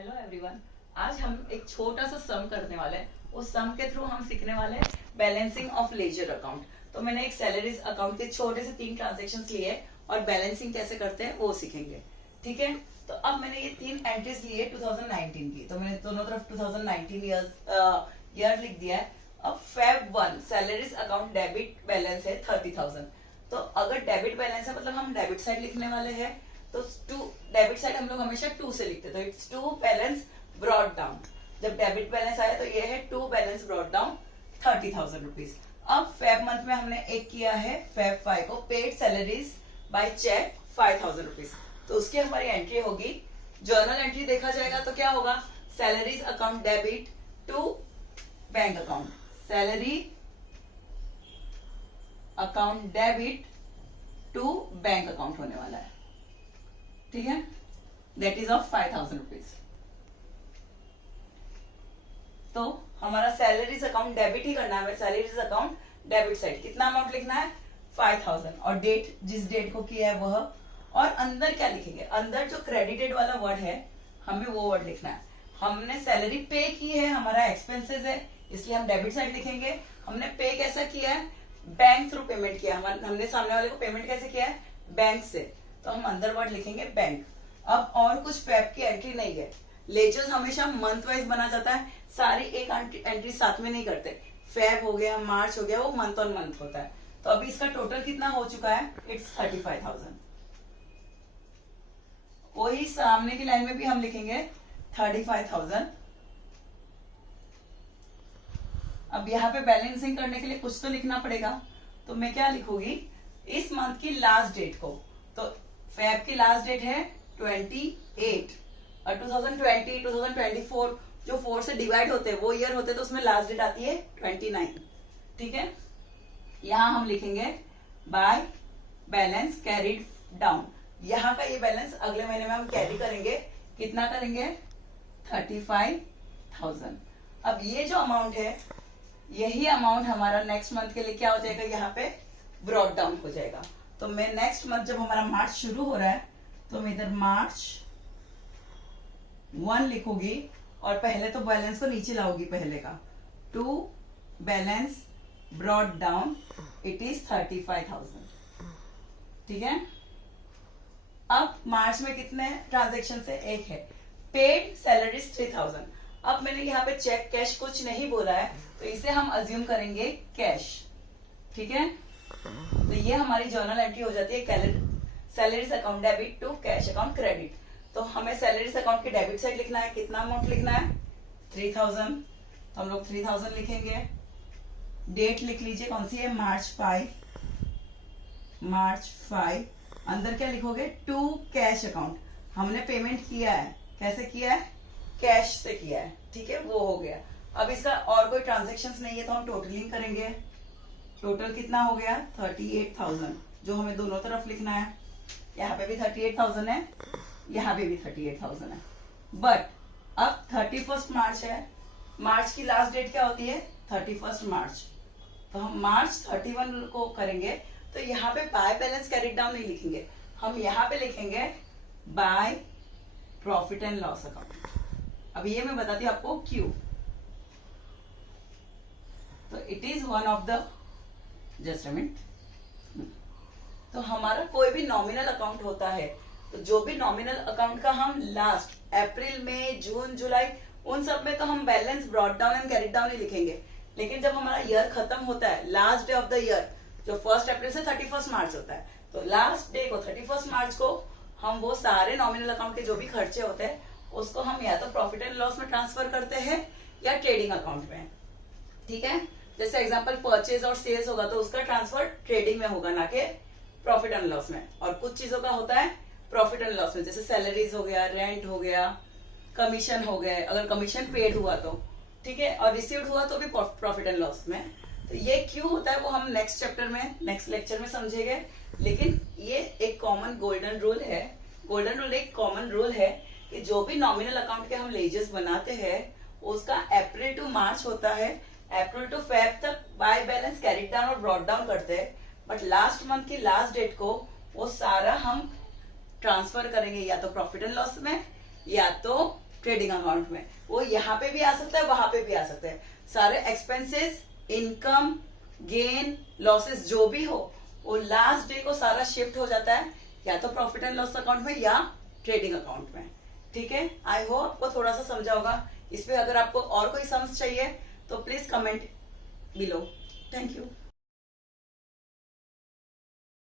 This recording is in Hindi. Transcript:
Hello everyone. आज हम एक छोटा सा सम करने वाले हैं। उस सम के थ्रू हम सीखने वाले हैं बैलेंसिंग ऑफ लेजर अकाउंट। तो मैंने एक सैलरीज अकाउंट के छोटे से 3 ट्रांजेक्शन्स लिए और बैलेंसिंग कैसे करते हैं वो सीखेंगे। ठीक है, तो अब मैंने ये 3 एंट्रीज ली है 2019 की, तो मैंने दोनों तरफ 2019 ईयर लिख दिया है। अब Feb 1 salaries account debit balance है 30,000। तो अगर डेबिट बैलेंस है मतलब हम डेबिट साइड लिखने वाले हैं, तो टू डेबिट साइड हम लोग हमेशा 2 से लिखते हैं, तो इट्स 2 बैलेंस ब्रॉट डाउन। जब डेबिट बैलेंस आया तो ये है 2 बैलेंस ब्रॉट डाउन 30,000 रुपीज। अब फेब मंथ में हमने एक किया है फेब 5 को paid salaries by cheque 5,000 rupees, तो उसकी हमारी एंट्री होगी। जर्नल एंट्री देखा जाएगा तो क्या होगा, salaries account debit to bank account, salary account debit to bank account होने वाला है। ठीक है, दैट इज ऑफ 5,000 रुपीज। तो हमारा सैलरीज अकाउंट डेबिट ही करना है, सैलरीज अकाउंट डेबिट साइड कितना अमाउंट लिखना है 5,000 और डेट जिस डेट को किया है वह, और अंदर क्या लिखेंगे, अंदर जो क्रेडिटेड वाला वर्ड है हमें वो वर्ड लिखना है। हमने सैलरी पे की है, हमारा एक्सपेंसेस है, इसलिए हम डेबिट साइड लिखेंगे। हमने पे कैसा किया है, बैंक थ्रू पेमेंट किया, हमने सामने वाले को पेमेंट कैसे किया है, बैंक से, तो हम अंदर वर्ड लिखेंगे बैंक। अब और कुछ फेब की एंट्री नहीं है, लेजर्स हमेशा मंथ वाइज बना जाता है, सारी एक एंट्री साथ में नहीं करते। फेब हो गया, मार्च हो गया, वो मंथ ऑन मंथ होता है। तो अभी इसका टोटल कितना हो चुका है, इट्स 35,000। वही सामने की लाइन में भी हम लिखेंगे 35,000। अब यहाँ पे बैलेंसिंग करने के लिए कुछ तो लिखना पड़ेगा, तो मैं क्या लिखूंगी, इस मंथ की लास्ट डेट को, तो फेब की लास्ट डेट है 28 और 2020 2024 जो 4 से डिवाइड होते हैं वो ईयर होते हैं, तो उसमें लास्ट डेट आती है 29। ठीक है, यहां हम लिखेंगे बाय बैलेंस कैरीड डाउन। यहाँ का ये बैलेंस अगले महीने में हम कैरी करेंगे, कितना करेंगे 35,000। अब ये जो अमाउंट है यही अमाउंट हमारा नेक्स्ट मंथ के लिए क्या हो जाएगा, यहाँ पे ब्रॉट डाउन हो जाएगा। तो मैं नेक्स्ट मंथ जब हमारा मार्च शुरू हो रहा है तो मैं इधर मार्च 1 लिखूंगी और पहले तो बैलेंस को नीचे लाऊंगी पहले का, 2 balance brought down it is 35,000। ठीक है, अब मार्च में कितने ट्रांजेक्शन है, एक है पेड सैलरीज 3,000। अब मैंने यहाँ पे चेक कैश कुछ नहीं बोला है, तो इसे हम अज्यूम करेंगे कैश। ठीक है, तो ये हमारी जर्नल एंट्री हो जाती है salaries account debit to cash account credit. तो हमें सैलरीज अकाउंट की डेबिट साइड लिखना है, कितना अमाउंट लिखना है 3,000, तो हम लोग 3,000 लिखेंगे। डेट लिख लीजिए कौन सी है, मार्च 5। अंदर क्या लिखोगे, टू कैश अकाउंट, हमने पेमेंट किया है, कैसे किया है, कैश से किया है। ठीक है, वो हो गया। अब इसका और कोई ट्रांजेक्शन नहीं है तो हम टोटलिंग करेंगे। टोटल कितना हो गया 38,000, जो हमें दोनों तरफ लिखना है। यहाँ पे भी 38,000 है, यहाँ पे भी 38,000 है। बट अब 31 मार्च है, मार्च की लास्ट डेट क्या होती है 31 मार्च, तो हम मार्च 31 को करेंगे। तो यहाँ पे बाय बैलेंस कैरिड डाउन नहीं लिखेंगे, हम यहाँ पे लिखेंगे by profit and loss account. अब ये मैं बताती हूँ आपको क्यों। तो it is one of the, just a minute, तो हमारा कोई भी नॉमिनल अकाउंट होता है, तो जो भी नॉमिनल अकाउंट का हम लास्ट अप्रैल में जून जुलाई उन सब में तो हम balance brought down and carried down ही लिखेंगे। लेकिन जब हमारा ईयर खत्म होता है, last day of the year जो 1 अप्रैल से 31 मार्च होता है, तो लास्ट डे को 31 मार्च को हम वो सारे नॉमिनल अकाउंट के जो भी खर्चे होते हैं उसको हम या तो प्रॉफिट एंड लॉस में ट्रांसफर करते हैं या ट्रेडिंग अकाउंट में। ठीक है, जैसे एग्जांपल परचेज और सेल्स होगा तो उसका ट्रांसफर ट्रेडिंग में होगा, ना कि प्रॉफिट एंड लॉस में। और कुछ चीजों का होता है प्रॉफिट एंड लॉस में, जैसे सैलरीज हो गया, रेंट हो गया, कमीशन हो गए, अगर कमीशन पेड हुआ तो ठीक है, और रिसीव्ड हुआ तो भी प्रॉफिट एंड लॉस में। तो ये क्यों होता है वो हम नेक्स्ट चैप्टर में, नेक्स्ट लेक्चर में समझेंगे। लेकिन ये एक कॉमन गोल्डन रूल है, गोल्डन रूल एक कॉमन रूल है कि जो भी नॉमिनल अकाउंट के हम लेजर्स बनाते हैं उसका अप्रैल टू मार्च होता है, अप्रैल टू फेब तक बाय बैलेंस कैरिड डाउन और ब्रॉट डाउन करते हैं, बट लास्ट मंथ की लास्ट डेट को वो सारा हम ट्रांसफर करेंगे या तो प्रॉफिट एंड लॉस में या तो ट्रेडिंग अकाउंट में। वो यहाँ पे भी आ सकता है, वहां पे भी आ सकता है। सारे एक्सपेंसेस, इनकम, गेन, लॉसेस जो भी हो, वो लास्ट डे को सारा शिफ्ट हो जाता है या तो प्रॉफिट एंड लॉस अकाउंट में या ट्रेडिंग अकाउंट में। ठीक है, आई होप आपको थोड़ा सा समझा होगा। इस पे अगर आपको और कोई सम्स चाहिए तो please comment below. Thank you.